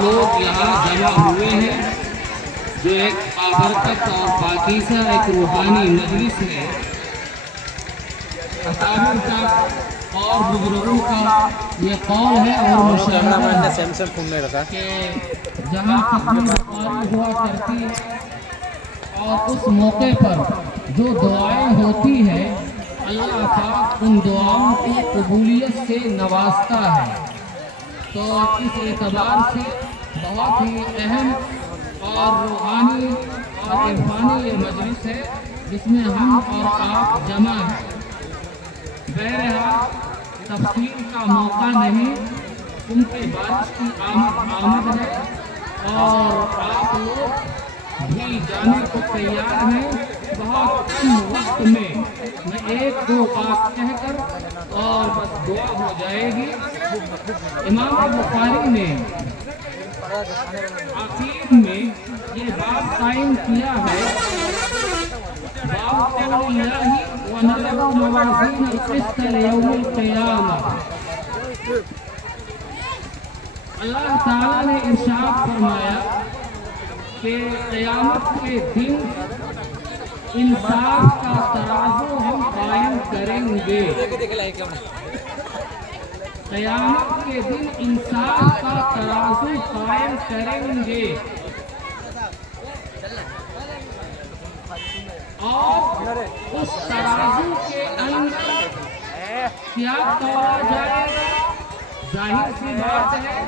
لوگ یہاں جمع ہوئے ہیں جو ایک بابرکت اور پاکیزہ ایک روحانی مجلس ہے، اکابر کا اور بزرگوں کا یہ قول ہے اور مشاہدہ ہے کہ جہاں ختم بخاری ہوا کرتی ہے اور اس موقع پر جو دعائیں ہوتی ہے اللہ پاک ان دعاؤں کو قبولیت سے نوازتا ہے۔ تو اس اعتبار سے بہت ہی اہم اور روحانی اور عرفانی یہ مجلس ہے جس میں ہم اور آپ جمع ہیں۔ بہرحال تفصیل کا موقع نہیں کیونکہ بارش کی آمد ہے اور آپ لوگ بھی جانے کو تیار ہیں۔ بہت کم وقت میں ایک دو بات کہہ کر اور بس دعا ہو جائے گی۔ امام بخاری نے آخر میں یہ بات قائم کیا ہے، باب قول اللہ ونضع الموازین القسط لیوم القیامہ۔ اللہ تعالیٰ نے ارشاد فرمایا کہ قیامت کے دن انصاف کا ترازو ہم قائم کریں گے۔ قیامت کے دن انصاف کا ترازو قائم کریں گے اور اس ترازو کے اندر کیا تولا جائے گا؟ ظاہر سی بات ہے،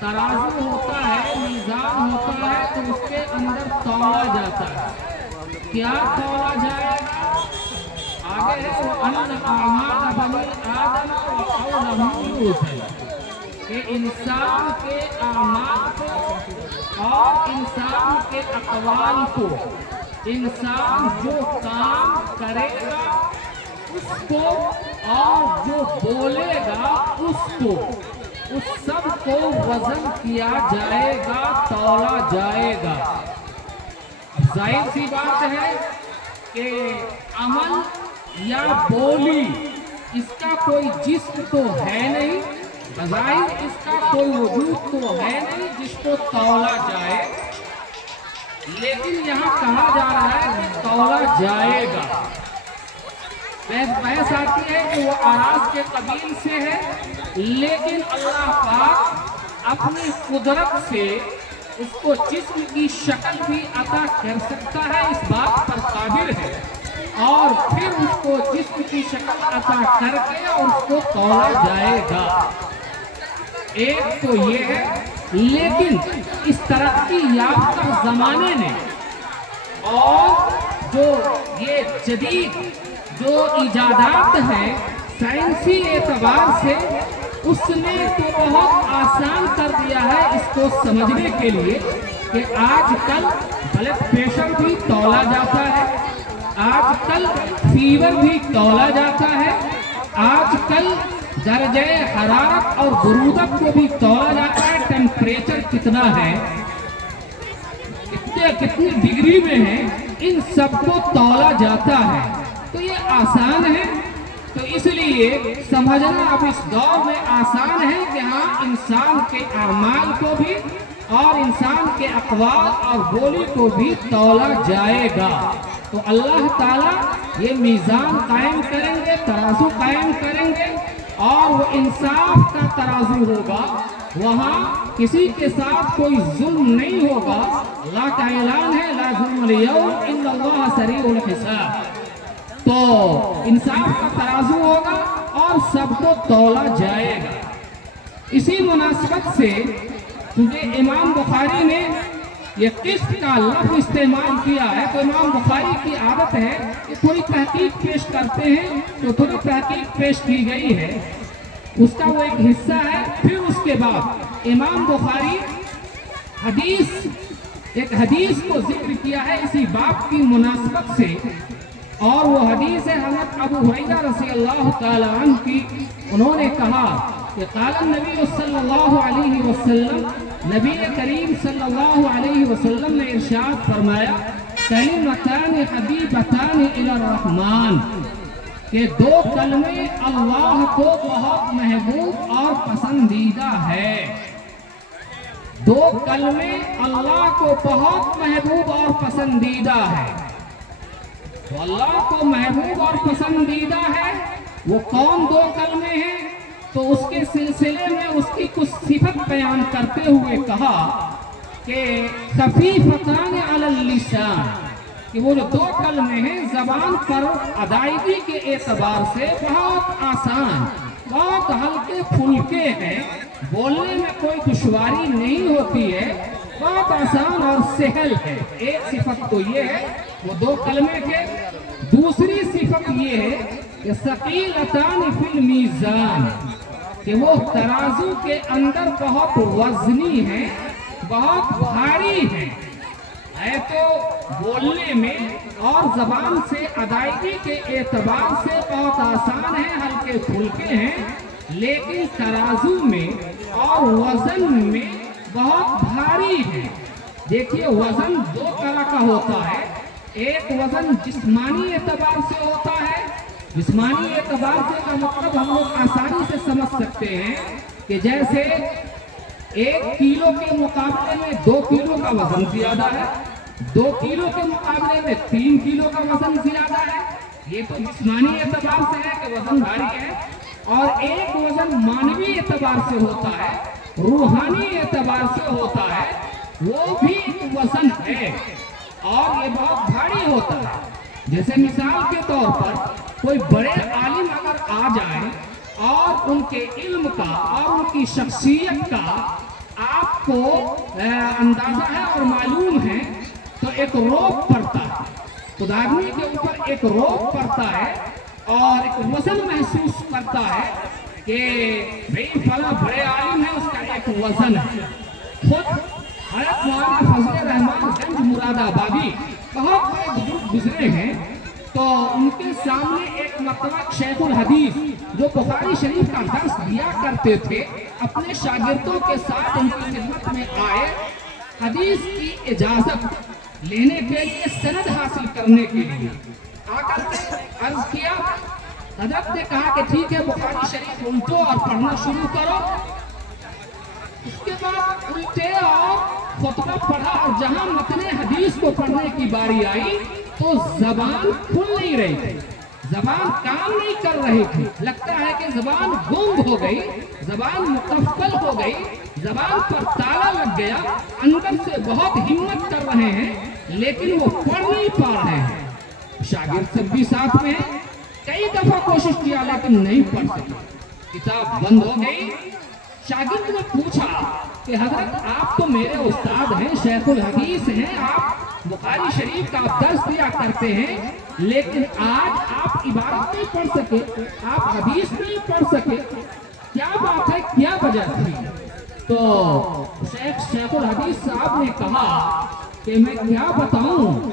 ترازو ہوتا ہے، میزان ہوتا ہے تو اس کے اندر تولا جاتا ہے۔ کیا تولا جائے گا؟ آگے ہے وَأَنَّ أَعْمَالَ بَنِي آدَمَ وَقَوْلَهُمْ يُوسَفُ، کہ انسان کے اعمال کو اور انسان کے اقوال کو، انسان جو کام کرے گا اس کو اور جو بولے گا اس کو، اس سب کو وزن کیا جائے گا، تولا جائے گا۔ ظاہر سی بات ہے کہ عمل یا بولی اس کا کوئی جسم تو ہے نہیں، بظاہر اس کا کوئی وجود تو ہے نہیں جس کو تولا جائے، لیکن یہاں کہا جا رہا ہے کہ تولا جائے گا۔ بحث آتی ہے کہ وہ آراز کے قبیل سے ہے، لیکن اللہ پاک اپنی قدرت سے اس کو جسم کی شکل بھی عطا کر سکتا ہے، اس بات پر قادر ہے، اور پھر اس کو جسم کی شکل عطا کر کے اور اس کو تولا جائے گا۔ ایک تو یہ ہے، لیکن اس ترقی یافتہ زمانے نے اور جو یہ جدید جو ایجادات ہیں سائنسی اعتبار سے، اس نے تو بہت آسان کر دیا ہے اس کو سمجھنے کے لیے کہ آج کل بلڈ پریشر بھی تولا جاتا ہے، آج کل فیور بھی تولا جاتا ہے، آج کل درجہ حرارت اور برودت کو بھی تولا جاتا ہے، ٹیمپریچر کتنا ہے، کتنی ڈگری میں ہے، ان سب کو تولا جاتا ہے۔ تو یہ آسان ہے، تو اس لیے سمجھنا اب اس دور میں آسان ہے کہ ہاں انسان کے اعمال کو بھی اور انسان کے اقوال اور بولی کو بھی تولا جائے گا۔ تو اللہ تعالیٰ یہ میزان قائم کریں گے، ترازو قائم کریں گے، اور وہ انصاف کا ترازو ہوگا، وہاں کسی کے ساتھ کوئی ظلم نہیں ہوگا۔ اللہ کا اعلان ہے لا ظلم اليوم ان اللہ سریع الحساب۔ تو انصاف کا ترازو ہوگا اور سب کو تولا جائے گا۔ اسی مناسبت سے کیونکہ امام بخاری نے یہ قسط کا لفظ استعمال کیا ہے، تو امام بخاری کی عادت ہے کہ تھوڑی تحقیق پیش کرتے ہیں، تو تھوڑی تحقیق پیش کی گئی ہے، اس کا وہ ایک حصہ ہے۔ پھر اس کے بعد امام بخاری ایک حدیث کو ذکر کیا ہے اسی باب کی مناسبت سے، اور وہ حدیث ہے حضرت ابو ہریرہ رضی اللہ تعالی عنہ کی۔ انہوں نے کہا کہ قال النبی صلی اللہ علیہ وسلم، نبی کریم صلی اللہ علیہ وسلم نے ارشاد فرمایا کلمتان حبیبتان الی الرحمن، کہ دو کلمے اللہ کو بہت محبوب اور پسندیدہ ہے۔ دو کلمے اللہ کو بہت محبوب اور پسندیدہ ہے. تو اللہ کو محبوب اور پسندیدہ ہے وہ کون دو کلمے ہیں؟ تو اس کے سلسلے میں اس کی کچھ صفت بیان کرتے ہوئے کہا کہ خفیفتان علی اللسان، کہ وہ جو دو کلمے ہیں زبان پر ادائیگی کے اعتبار سے بہت آسان، بہت ہلکے پھلکے ہیں، بولنے میں کوئی دشواری نہیں ہوتی ہے، بہت آسان اور سہل ہے. ایک صفت تو یہ ہے وہ دو کلمے کے. دوسری صفت یہ ہے کہ ثقیلتان فی المیزان، کہ وہ ترازو کے اندر بہت وزنی ہیں، بہت بھاری ہیں. ہے تو بولنے میں اور زبان سے ادائیگی کے اعتبار سے بہت آسان ہے، ہلکے پھلکے ہیں، لیکن ترازو میں اور وزن میں بہت بھاری ہے. دیکھیے وزن دو طرح کا ہوتا ہے. ایک وزن جسمانی اعتبار سے ہوتا ہے. جسمانی اعتبار سے کا مطلب ہم لوگ آسانی سے سمجھ سکتے ہیں کہ جیسے 1 کلو کے مقابلے میں 2 کلو کا وزن زیادہ ہے، 2 کلو کے مقابلے میں 3 کلو کا وزن زیادہ ہے. یہ تو جسمانی اعتبار سے ہے کہ وزن بھاری ہے. اور ایک وزن مانوی اعتبار سے ہوتا ہے، روحانی اعتبار سے ہوتا ہے، وہ بھی ایک وزن ہے اور یہ بہت بھاری ہوتا ہے. جیسے مثال کے طور پر کوئی بڑے عالم اگر آ جائیں اور ان کے علم کا اور ان کی شخصیت کا آپ کو اندازہ ہے اور معلوم ہے تو ایک روب پڑتا ہے، خود آدمی کے اوپر ایک روب پڑتا ہے اور ایک وزن محسوس کرتا ہے کہ بھئی فلاں بڑے عالم ہے، اس کا ایک وزن ہے. خود حضرت مولانا فضل رحمان گنج مراد آبادی بہت بڑے بزرگ گزرے ہیں، تو ان کے سامنے ایک مرتبہ شیخ الحدیث جو بخاری شریف کا درس دیا کرتے تھے اپنے شاگردوں کے ساتھ ان کی خدمت میں آئے حدیث کی اجازت لینے کے لیے، سند حاصل کرنے کے لیے. آ کر کے عرض کیا، حضرت نے کہا کہ ٹھیک ہے بخاری شریف الٹو اور پڑھنا شروع کرو. اس کے بعد الٹے اور خطبہ پڑھا اور جہاں متن حدیث کو پڑھنے کی باری آئی تو زبان کھل نہیں رہی تھی، زبان کام نہیں کر رہی تھی. لگتا ہے کہ زبان گنگ ہو گئی، زبان متفل ہو گئی، زبان پر تالا لگ گیا. اندر سے بہت ہمت کر رہے ہیں لیکن وہ پڑھ نہیں پا رہے ہیں. شاگرد سب بھی ساتھ میں ہیں، کئی دفعہ کوشش کیا لیکن نہیں پڑھ سکے. کتاب بند ہو گئی. شاگرد نے پوچھا کہ حضرت آپ تو میرے استاد ہیں، شیخ الحدیث ہیں، آپ بخاری شریف کا آپ درس دیا کرتے ہیں، لیکن آج آپ عبارت نہیں پڑھ سکے، آپ حدیث نہیں پڑھ سکے، کیا بات ہے، کیا وجہ تھی؟ تو شیخ الحدیث صاحب نے کہا کہ میں کیا بتاؤں،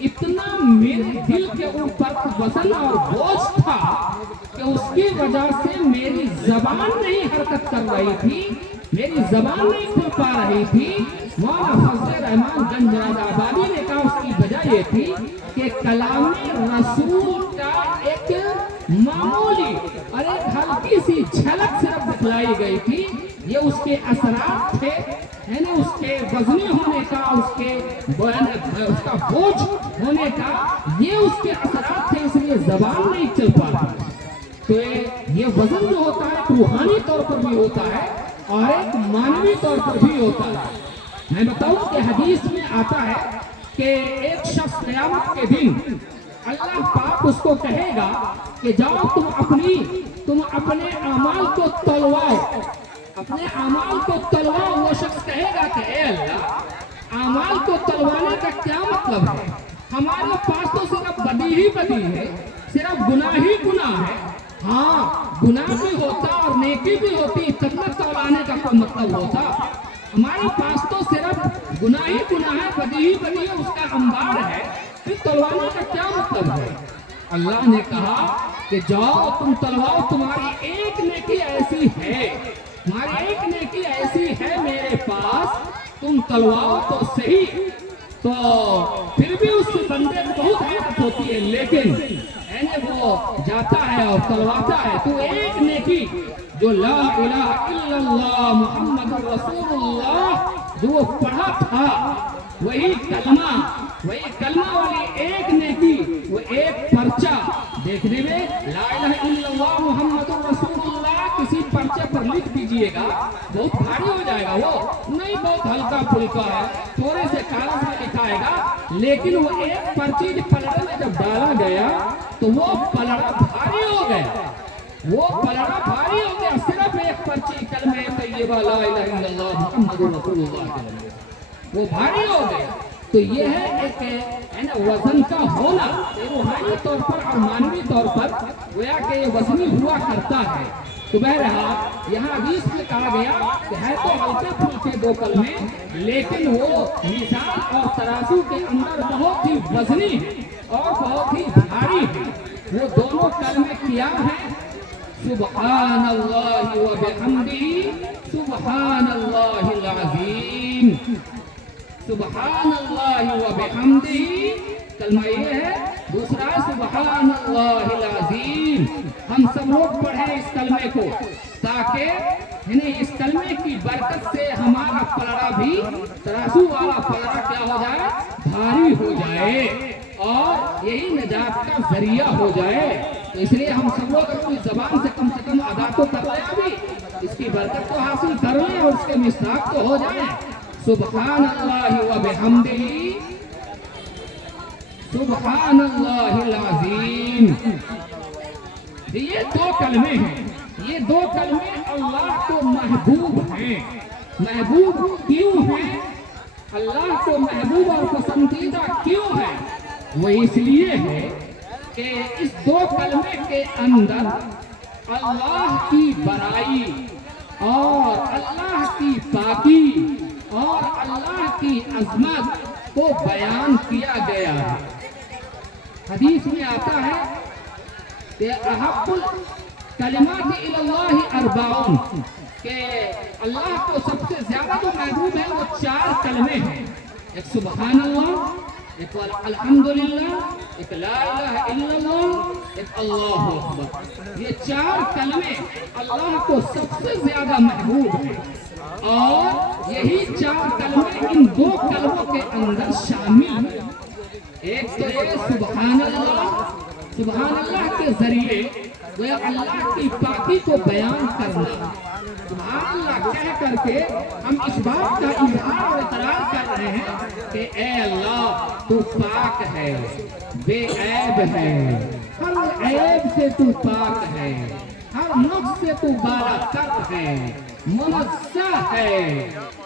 اتنا میرے دل کے اوپر وزن اور بوجھ تھا کہ اس کی وجہ سے میری زبان نہیں حرکت کر رہی تھی، میری زبان نہیں کھل پا رہی تھی. مولانا فضل رحمان گنج مراد آبادی نے کہا اس کی وجہ یہ تھی کہ کلام رسول کا ایک معمولی اور ایک ہلکی سی جھلک صرف دکھلائی گئی تھی. یہ اس کے اثرات تھے، یعنی اس کے وزنی ہونے کا، اس کا بوجھ ہونے کا، یہ اس کے اثرات تھے، اس لیے زبان نہیں چل پا رہی. تو یہ وزن جو ہوتا ہے روحانی طور پر بھی ہوتا ہے اور ایک مانوی طور پر بھی ہوتا ہے. میں بتاؤں کہ حدیث میں آتا ہے کہ ایک شخص قیامت کے دن اللہ پاک اس کو کہے گا کہ جاؤ تم اپنے اعمال کو تلواؤ، اپنے اعمال کو تلواؤ. وہ شخص کہے گا کہ اے اللہ، اعمال کو تلوانے کا کیا مطلب ہے؟ ہمارے پاس تو صرف بدی ہی بدی ہے، صرف گناہ ہی گناہ ہے. ہاں گناہ بھی ہوتا اور نیکی بھی ہوتی، تب نہ تلوانے کا کوئی مطلب ہوتا. ہمارے پاس تو صرف گناہ ہی گناہ ہے، بدی ہی بدی ہے، اس کا انبار ہے، پھر تلوانے کا کیا مطلب ہے؟ اللہ نے کہا کہ جاؤ تم تلواؤ، تمہاری ایک نیکی ایسی ہے، تمہاری ایک نیکی ایسی ہے میرے پاس، تم تلواؤ تو صحیح. تو پھر بھی اس بندے کو بہت حیرت ہوتی ہے، لیکن وہ جاتا ہے اور تلواتا ہے تو ایک نیکی جو لا الہ الا اللہ محمد رسول اللہ جو وہ پڑھا تھا، وہی کلمہ والی ایک نیکی، وہ ایک پرچہ دیکھنے میں لا الہ الا اللہ محمد رسول اللہ کسی پرچے پر لکھ دیجئے گا بہت بھاری ہو جائے گا، وہ نہیں بہت ہلکا پھلکا ہے، تھوڑے سے کاغذ میں لکھائے گا، لیکن وہ ایک پرچی پلڑے میں جب ڈالا گیا تو وہ پلڑا بھاری ہو گیا، صرف ایک پرچی کلمہ طیبہ لا الہ الا اللہ محمد رسول اللہ وہ بھاری ہو گیا۔ تو یہ ہے ایک وزن کا ہونا، روحانی طور پر اور معنوی طور پر گویا کہ یہ وزنی ہوا کرتا ہے۔ تو بہرحال یہاں حدیث میں کہا گیا کہ ہے تو ہلکے پھلکے دو کلمے، لیکن وہ میزان اور ترازو کے اندر بہت ہی وزنی ہے اور بہت ہی بھاری ہے۔ وہ دونوں کلمے کیا ہیں؟ سبحان اللہ و بحمدہ سبحان اللہ العظیم، سبحان اللہ و بحمدہ کلمہ یہ ہے، دوسرا سبحان اللہ العظیم۔ ہم سب لوگ پڑھیں اس کلمے کو تاکہ اس کلمے کی برکت سے ہمارا پلڑا بھی ترازو والا پلڑا کیا ہو جائے؟ بھاری ہو جائے اور یہی نجات کا ذریعہ ہو جائے۔ تو اس لیے ہم سب لوگ اپنی زبان سے کم ادا تو کر لیں، ابھی اس کی برکت تو حاصل کر لیں اور اس کے مصداق تو ہو جائیں۔ سبحان اللہ و بحمدہ سبحان اللہ العظیم، یہ دو کلمے ہیں، یہ دو کلمے اللہ کو محبوب ہیں۔ محبوب کیوں ہیں؟ اللہ کو محبوب اور پسندیدہ کیوں ہے؟ وہ اس لیے ہے کہ اس دو کلمے کے اندر اللہ کی بڑائی اور اللہ کی پاکی اور اللہ کی عظمت کو بیان کیا گیا ہے۔ حدیث میں آتا ہے کہ احب الکلمات الی اللہ اربعون، کہ اللہ کو سب سے زیادہ جو محبوب ہے وہ چار کلمے ہیں، ایک سبحان اللہ، ایک الحمدللہ، ایک لا الہ الا اللہ، ایک اللہ اکبر۔ یہ چار کلمے اللہ کو سب سے زیادہ محبوب ہیں اور یہی چار کلمے ان دو کلموں کے اندر شامل ہیں۔ ایک تو یہ سبحان اللہ کے ذریعے وہ اللہ کی پاکی کو بیان کرنا، سبحان اللہ کہہ کر کے ہم اس بات کا اظہار اور اقرار کر رہے ہیں کہ اے اللہ تو پاک ہے، بے عیب ہے، ہر عیب سے تو پاک ہے، ہر نقص سے تو بالا تر ہے، منزہ ہے۔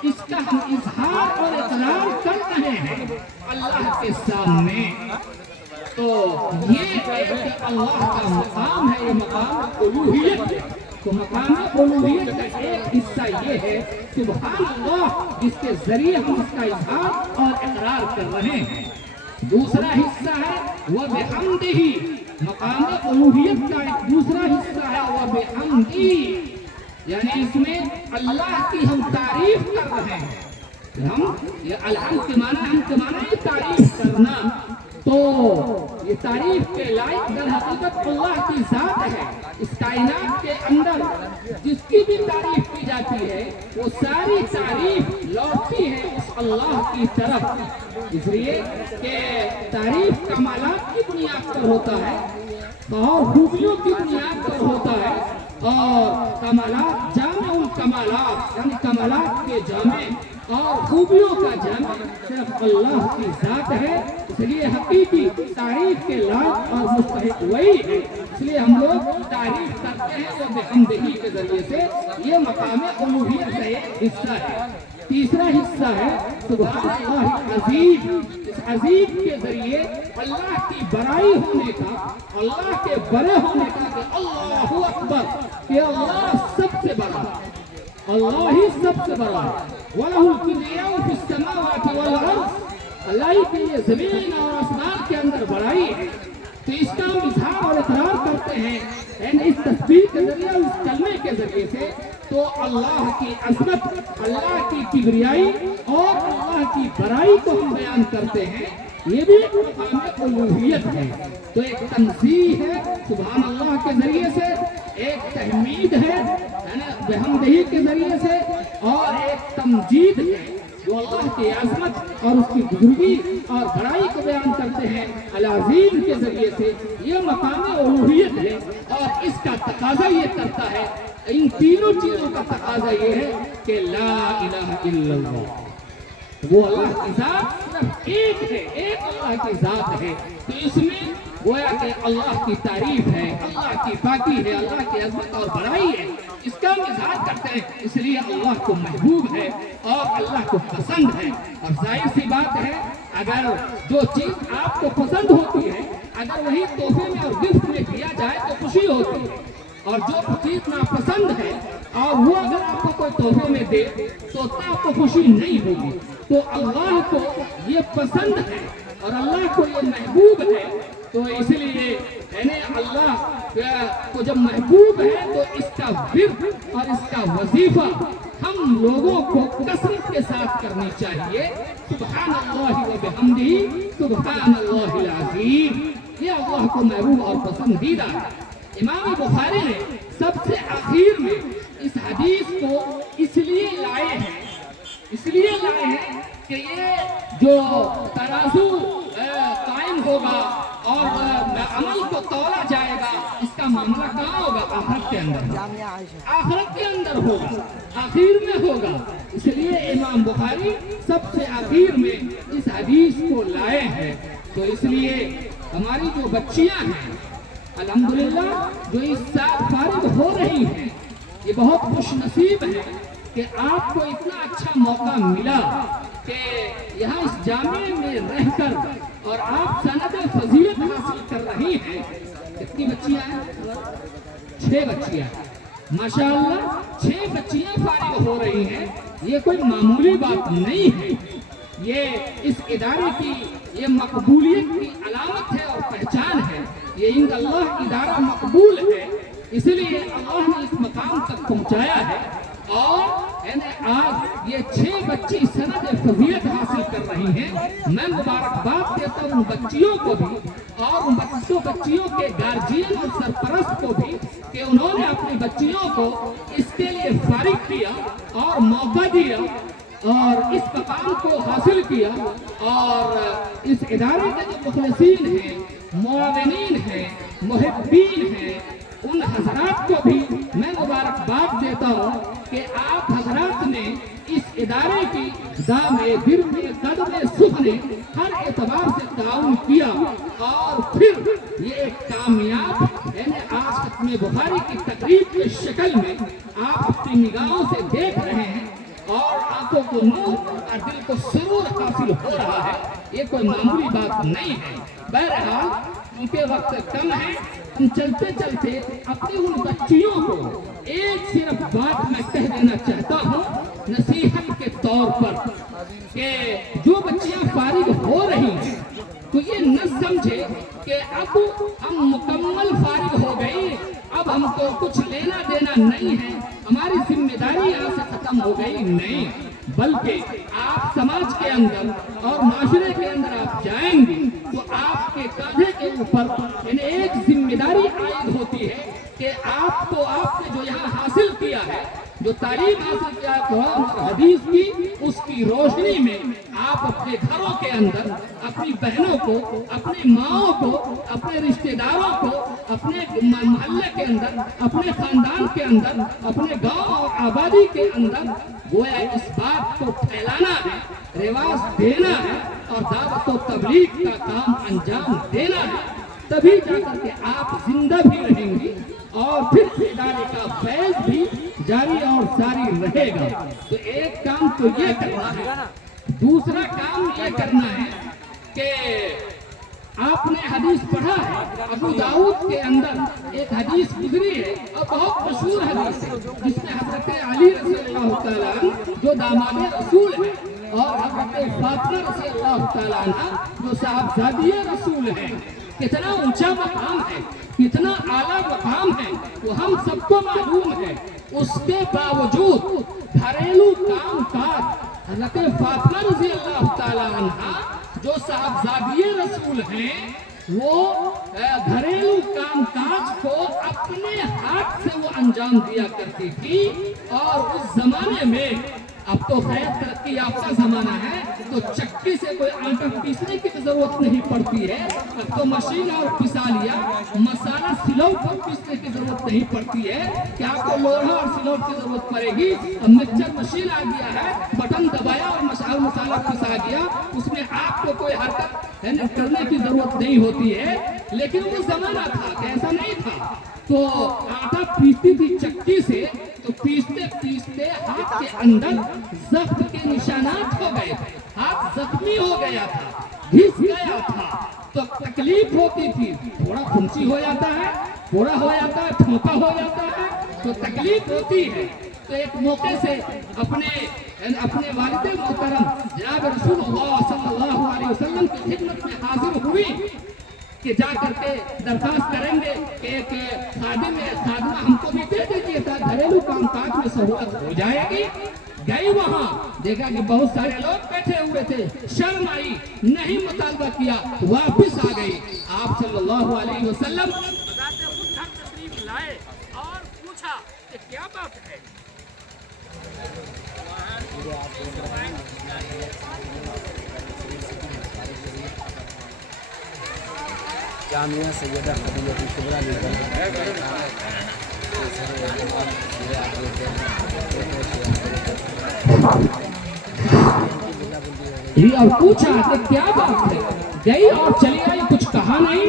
اس کا ہم اظہار اور اقرار کر رہے ہیں اللہ کے سامنے۔ تو یہ ایک اللہ کا مقام ہے، یہ مقام الوہیت ہے۔ تو مقام الوہیت کا ایک حصہ یہ ہے سبحان اللہ، جس کے ذریعے ہم اس کا اظہار اور اقرار کر رہے ہیں۔ دوسرا حصہ ہے وَبِحَمْدِهِ، مقام الوہیت کا ایک دوسرا حصہ ہے وَبِحَمْدِهِ، یعنی اس میں اللہ کی ہم تعریف کر رہے ہیں۔ یہ الحمد کے معنی ہے تعریف کرنا، تو یہ تعریف کے لائق در حقیقت اللہ کی ذات ہے۔ اس کائنات کے اندر جس کی بھی تعریف کی جاتی ہے وہ ساری تعریف لوٹتی ہے اس اللہ کی طرف، اس لیے کہ تعریف کمالات کی بنیاد پر ہوتا ہے اور خوبیوں کی بنیاد پر ہوتا ہے، اور کمالات جامع الکمالات یعنی کمالات کے جامع اور خوبیوں کا جامع صرف اللہ کی ذات ہے۔ اس لیے حقیقی تعریف کے لائق اور مستحق وہی ہے، اس لیے ہم لوگ تعریف کرتے ہیں وہ بحمدہی کے ذریعے سے۔ یہ مقام الوہیت کا ایک حصہ ہے۔ تیسرا حصہ ہے سبحان اللہ العظیم، اس عظیم کے ذریعے اللہ کی بڑائی ہونے کا، اللہ کے بڑے ہونے کا، کہ اللہ اکبر، کہ اللہ سب سے بڑا، اللہ ہی سب سے بڑا ہے۔ وَلَهُ الْكِبْرِيَاءُ فِي السَّمَاوَاتِ وَالْأَرْضِ، اللہ ہی کے لیے زمین اور آسمان کے اندر بڑائی ہے۔ تو اس کا ہم اظہار اور اقرار کرتے ہیں اس تسبیح کے ذریعے، اس کلمے کے ذریعے سے، تو اللہ کی عظمت، اللہ کی کبریائی اور اللہ اللہ کی بڑائی کو ہم بیان کرتے ہیں، یہ بھی ایک مقام الوہیت ہے۔ تو ایک تنزیہ ہے سبحان اللہ کے ذریعے سے، ایک تحمید ہے نا بحمدہی کے ذریعے سے، اور ایک تمجید ہے جو اللہ کی عظمت اور اس کی بزرگی اور بڑائی کو بیان کرتے ہیں العظیم کے ذریعے سے۔ یہ مقام الوہیت ہے، اور اس کا تقاضا یہ کرتا ہے، ان تینوں چیزوں کا تقاضا یہ ہے کہ لا الہ الا اللہ، وہ اللہ کی ذات صرف ایک ہے، ایک اللہ کی ذات ہے۔ تو اس میں گویا کہ اللہ کی تعریف ہے، اللہ کی پاکی ہے، اللہ کی عظمت اور بڑائی ہے، اس کا ہم اظہار کرتے ہیں۔ اس لیے اللہ کو محبوب ہے اور اللہ کو پسند ہے۔ اور ظاہر سی بات ہے، اگر جو چیز آپ کو پسند ہوتی ہے، اگر وہی تحفے میں اور گفٹ میں دیا جائے تو خوشی ہوتی ہے، اور جو چیز ناپسند ہے اور وہ اگر آپ کو کوئی تحفے میں دے تو آپ کو خوشی نہیں ہوگی۔ تو اللہ کو یہ پسند ہے اور اللہ کو یہ محبوب ہے، تو اس لیے یعنی اللہ کو جب محبوب ہے تو اس کا ورد اور اس کا وظیفہ ہم لوگوں کو کثرت کے ساتھ کرنی چاہیے۔ سبحان اللہ و بحمدہ سبحان اللہ العظیم، یہ اللہ کو محبوب اور پسندیدہ ہے۔ امام بخاری نے سب سے آخر میں اس حدیث کو اس لیے لائے ہیں کہ یہ جو ترازو قائم ہوگا اور عمل کو تولا جائے گا، اس کا معاملہ کہاں ہوگا؟ آخرت کے اندر، آخرت کے اندر ہوگا، آخر میں ہوگا۔ اس لیے امام بخاری سب سے آخر میں اس حدیث کو لائے ہیں۔ تو اس لیے ہماری جو بچیاں ہیں الحمدللہ جو اس سال فارغ ہو رہی ہیں، یہ بہت خوش نصیب ہے کہ آپ کو اتنا اچھا موقع ملا کہ یہاں اس جامعے میں رہ کر اور آپ سند فضیلت حاصل کر رہی ہیں۔ کتنی بچیاں ہیں؟ 6 بچیاں، ماشاءاللہ 6 بچیاں فارغ ہو رہی ہیں۔ یہ کوئی معمولی بات نہیں ہے، یہ اس ادارے کی یہ مقبولیت کی علامت ہے اور پہچان ہے۔ یہ عند اللہ ادارہ مقبول ہے، اس لیے اللہ نے اس مقام تک پہنچایا ہے۔ اور آج یہ 6 بچی سند فضیلت حاصل کر رہی ہیں۔ میں مبارکباد دیتا ہوں ان بچیوں کو بھی اور ان بچیوں کے گارجین اور سرپرست کو بھی کہ انہوں نے اپنی بچیوں کو اس کے لیے فارغ کیا اور موقع دیا اور اس مقام کو حاصل کیا۔ اور اس ادارے کے جو مخلصین ہیں، معاونین ہیں، محبین ہیں، ان حضرات کو بھی میں مبارکباد دیتا ہوں کہ آپ حضرات نے اس ادارے کی دامے برمے قدمے سخنے ہر اعتبار سے تعاون کیا، اور پھر یہ ایک کامیاب یعنی آج ختم بخاری کی تقریب کی شکل میں آپ اپنی نگاہوں سے دیکھ رہے ہیں، اور آنکھوں کو نور اور دل کو سرور حاصل ہو رہا ہے۔ یہ کوئی معمولی بات نہیں ہے۔ بہرحال کیونکہ وقت کم ہے، ہم چلتے چلتے اپنی ان بچیوں کو ایک صرف بات میں کہہ دینا چاہتا ہوں نصیحت کے طور پر، کہ جو بچیاں فارغ ہو رہی ہیں تو یہ نہ سمجھے کہ اب ہم مکمل فارغ ہو گئی، اب ہم کو کچھ لینا دینا نہیں ہے، ہماری ذمہ داری یہاں سے ختم ہو گئی، نہیں، بلکہ آپ سماج کے اندر اور معاشرے کے اندر آپ جائیں گے تو آپ کے کاندھے کے اوپر ایک ذمہ داری عائد ہوتی ہے کہ آپ نے جو یہاں حاصل کیا ہے، جو تعلیم حاصل کیا ہے قرآن اور حدیث کی، اس کی روشنی میں آپ اپنے گھروں کے اندر اپنی بہنوں کو، اپنی ماؤں کو، اپنے رشتہ داروں کو، اپنے محلے کے اندر، اپنے خاندان کے اندر، اپنے گاؤں اور آبادی کے اندر گویا اس بات کو پھیلانا ہے، رواج دینا ہے اور دعوت و تبلیغ کا کام انجام دینا ہے۔ تبھی جا کر کے آپ زندہ بھی رہیں گی اور پھر ادارے کا فیض بھی جاری اور ساری رہے گا۔ تو ایک کام تو یہ کرنا ہے، دوسرا کام یہ کرنا ہے کہ آپ نے حدیث پڑھا ہے، ابو داؤد کے اندر ایک حدیث گزری ہے اور بہت مشہور حدیث ہے، جس میں حضرت علی رضی اللہ تعالیٰ عنہ جو داماد رسول ہے اور حضرت فاطمہ رضی اللہ تعالیٰ عنہ جو صاحبزادی رسول ہے، کتنا اونچا مقام ہے، کتنا اعلیٰ مقام ہے وہ ہم سب کو معلوم ہے۔ اس کے باوجود گھریلو کام کاج حضرت فاطمہ رضی اللہ تعالی عنہ جو صاحبزادی رسول ہیں وہ گھریلو کام کاج کو اپنے ہاتھ سے وہ انجام دیا کرتی تھی. اور اس زمانے میں اب تو خیر ترقی یافتہ زمانہ ہے تو چکی سے کوئی آٹا پیسنے کی ضرورت نہیں پڑتی ہے. اب تو مشین اور پسا لیا, مسالہ سلو پر پیسنے کی ضرورت نہیں پڑتی ہے کہ آپ کو لوڑا اور سلوٹ کی ضرورت پڑے گی. اب مکسچر مشین آ گیا ہے, بٹن دبایا اور مسالہ پسا گیا, اس میں آپ کو کوئی حرکت کرنے کی ضرورت نہیں ہوتی ہے. لیکن وہ زمانہ تھا کہ ایسا نہیں تھا, تو آٹا پیستی تھی چکی سے, تو پیستے پیستے ہاتھ کے اندر زخم کے نشانات ہو گئے تھے, ہاتھ زخمی ہو گیا تھا, گھس گیا تھا, تو تکلیف ہوتی تھی. تھوڑا پھنسی ہو جاتا ہے, تھوڑا ہو جاتا ہے, پھونکا ہو جاتا ہے, تو تکلیف ہوتی ہے. تو ایک موقع سے اپنے والد محترم جناب رسول اللہ صلی اللہ علیہ وسلم کی خدمت میں حاضر ہوئی کہ جا کر کے درخواست کریں گے کہ ایک خادمہ ہم کو بھی دے دیجیے تاکہ گھریلو کام کاج میں سہولت ہو جائے گی. گئی وہاں, دیکھا کہ بہت سارے لوگ بیٹھے ہوئے تھے, شرم آئی, نہیں مطالبہ کیا, واپس آ گئی. آپ صلی اللہ علیہ وسلم تشریف لائے اور پوچھا کہ کیا بات ہے. جامعہ سیدہ خدیجہ کبریٰ اور پوچھا کہ کیا بات ہے. گئی اور چلی آئی, کچھ کہا نہیں.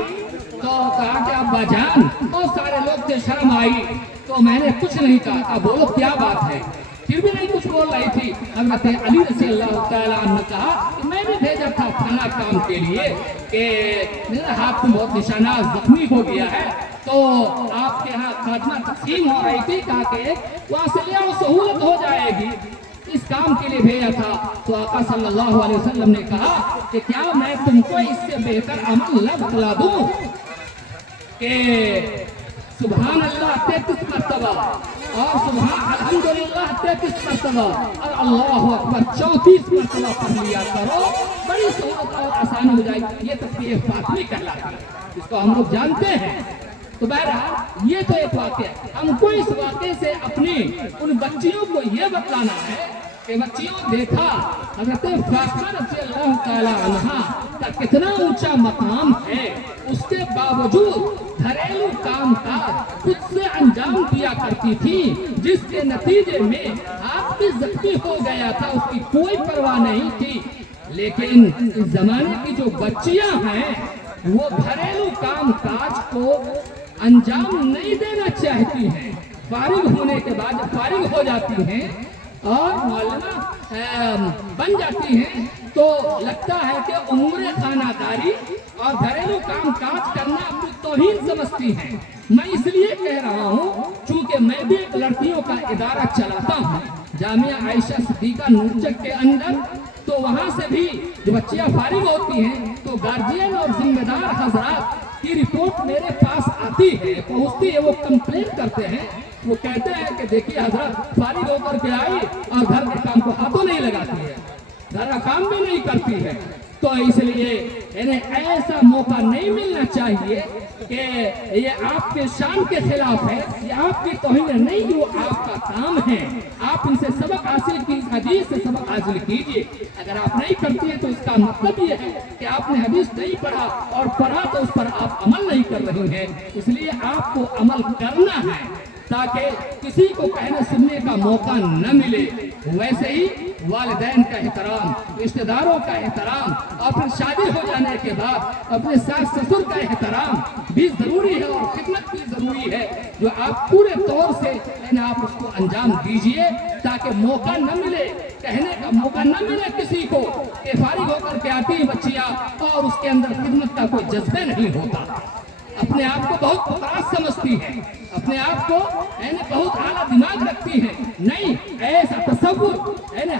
تو کہا کہ ابا جان, بہت سارے لوگ تھے, شرم آئی تو میں نے کچھ نہیں کہا. بولو کیا بات ہے. پھر بھی نہیں کچھ بول رہی تھی. حضرت علی رضی اللہ تعالیٰ عنہ نے کہا کہ میں بھی بھیجا تھا کھانا کام کے لیے کہ میرا ہاتھ میں بہت نشانات زخمی ہو گیا ہے, تو آپ کے ہاں خاتمہ تقسیم ہو رہی تھی, کہا کہ وہاں سے لے آؤ, سہولت ہو جائے گی. اس کام کے لیے بھیجا تھا. تو آقا صلی اللہ علیہ وسلم نے کہا کہ کیا میں تم کو اس سے بہتر عمل نہ بتلا دوں کہ سبحان اللہ 33 مرتبہ اور سبحان الحمدللہ 33 مرتبہ اور اللہ اکبر 34 مرتبہ پڑھ لیا کرو, بڑی سہولت اور آسانی ہو جائے گی. یہ تسبیح فاطمی کہلاتی ہے, اس کو ہم لوگ جانتے ہیں. تو بہرحال یہ تو ایک واقعہ ہے. ہم کو اس واقعے سے اپنی ان بچیوں کو یہ بتلانا ہے کہ بچیوں دیکھا حضرت فاطمہ رضی اللہ تعالی عنہا کا کتنا اونچا مقام ہے, اس کے باوجود گھریلو کام کاج خود سے انجام دیا کرتی تھی, جس کے نتیجے میں آپ بھی زخمی ہو گیا تھا, اس کی کوئی پرواہ نہیں تھی. لیکن اس زمانے کی جو بچیاں ہیں وہ گھریلو کام کاج کو انجام نہیں دینا چاہتی ہیں. فارغ ہونے کے بعد فارغ ہو جاتی ہیں اور معلمہ بن جاتی ہیں, تو لگتا ہے کہ امور خانہ داری اور گھریلو کام کاج کرنا اپنی توہین سمجھتی ہیں. میں اس لیے کہہ رہا ہوں چونکہ میں بھی ایک لڑکیوں کا ادارہ چلاتا ہوں جامعہ عائشہ صدیقہ نورچک کے اندر. تو وہاں سے بھی جو بچیاں فارغ ہوتی ہیں تو گارجین اور ذمہ دار حضرات کی رپورٹ میرے پاس آتی ہے, پہنچتی ہے, وہ کمپلین کرتے ہیں. وہ کہتے ہیں کہ دیکھیے حضرت فارغ ہو کر کے آئی اور گھر کے کام کو ہاتھوں نہیں لگاتی ہے, گھر کا کام بھی نہیں کرتی ہے. تو اس لیے انہیں ایسا موقع نہیں ملنا چاہیے کہ یہ آپ کے شان کے خلاف ہے, یہ آپ کی توہین نہیں, وہ آپ کا کام ہے. آپ ان سے سبق حاصل کی, حدیث سے سبق حاصل کیجئے. اگر آپ نہیں کرتی ہیں تو اس کا مطلب یہ ہے کہ آپ نے حدیث نہیں پڑھا, اور پڑھا تو اس پر آپ عمل نہیں کر رہی ہیں. اس لیے آپ کو عمل کرنا ہے تاکہ کسی کو کہنے سننے کا موقع نہ ملے. ویسے ہی والدین کا احترام, رشتہ داروں کا احترام, اور پھر شادی ہو جانے کے بعد اپنے ساس سسر کا احترام بھی ضروری ہے, اور خدمت بھی ضروری ہے, جو آپ پورے طور سے آپ اس کو انجام دیجئے تاکہ موقع نہ ملے, کہنے کا موقع نہ ملے کسی کو کہ فارغ ہو کر کے آتی ہیں بچیاں اور اس کے اندر خدمت کا کوئی جذبہ نہیں ہوتا, اپنے آپ کو بہت خاص سمجھتی ہے, اپنے آپ کو بہت اعلیٰ دماغ رکھتی ہے. نہیں, ایسا تصور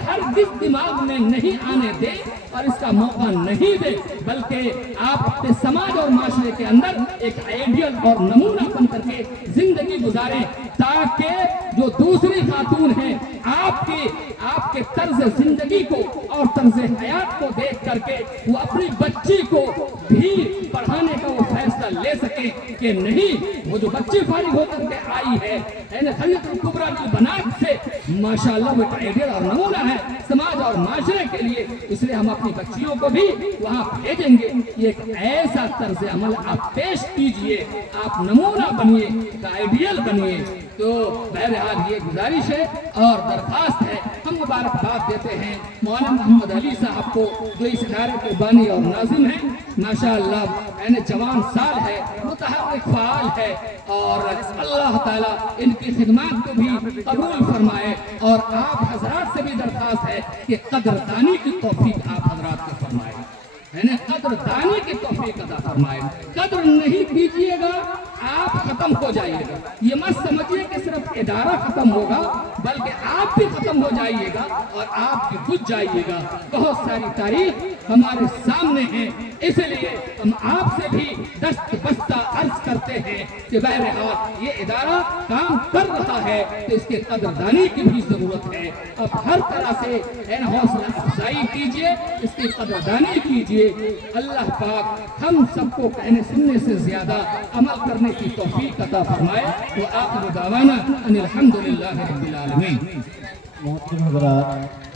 ہر ہرگز دماغ میں نہیں آنے دے اور اس کا موقع نہیں دے، بلکہ آپ اپنے سماج اور معاشرے کے اندر ایک آئیڈیل اور نمونہ بن کر کے زندگی گزاریں، تاکہ جو دوسری خاتون ہیں آپ کے طرز زندگی کو اور طرز حیات کو دیکھ کر کے وہ اپنی بچی کو بھی پڑھانے کا وہ فیصلہ لے سکیں کہ نہیں، وہ جو بچی فارغ ہو کر کے آئی ہے خدیجہ الکبریٰ کی بنات سے ماشاءاللہ وہ آئیڈیل اور نمونہ ہے سماج اور معاشرے کے لیے، اس لیے ہم اپنی بچیوں کو بھی وہاں بھیجیں گے۔ یہ ایک ایسا طرز عمل آپ پیش کیجئے، آپ نمونہ بنیے، آئیڈیل بنیے۔ تو بہرحال یہ گزارش ہے اور درخواست ہے، ہم مبارکباد دیتے ہیں مولانا محمد علی صاحب کو جو اس ادارے کے بانی اور ناظم ہیں، ماشاءاللہ جوان سال ہے، متحرک فعال ہے، اور اللہ تعالیٰ ان کی خدمات کو بھی قبول فرمائے، اور آپ حضرات سے بھی درخواست ہے کہ قدردانی کی توفیق آپ حضرات کو فرمائے، قدردانی کی توفیق عطا فرمائے۔ قدر نہیں کیجئے گا آپ ختم ہو جائیے گا، یہ مت سمجھیے کہ صرف ادارہ ختم ہوگا، بلکہ آپ بھی ختم ہو جائیے گا اور آپ بھی بجھ جائیے گا۔ بہت ساری تاریخ ہمارے سامنے ہیں، اس لیے ہم آپ سے بھی دست بستہ عرض کرتے ہیں کہ بہرحال یہ ادارہ کام کر رہا ہے تو اس کے قدردانی کی بھی ضرورت ہے۔ اب ہر طرح سے حوصلہ افزائی کیجئے، اس کی قدردانی کیجئے۔ اللہ پاک ہم سب کو کہنے سننے سے زیادہ عمل کرنے کی توفیق عطا فرمائے۔ وآخر دعوانا ان الحمدللہ رب العالمین۔ محترم حضرات،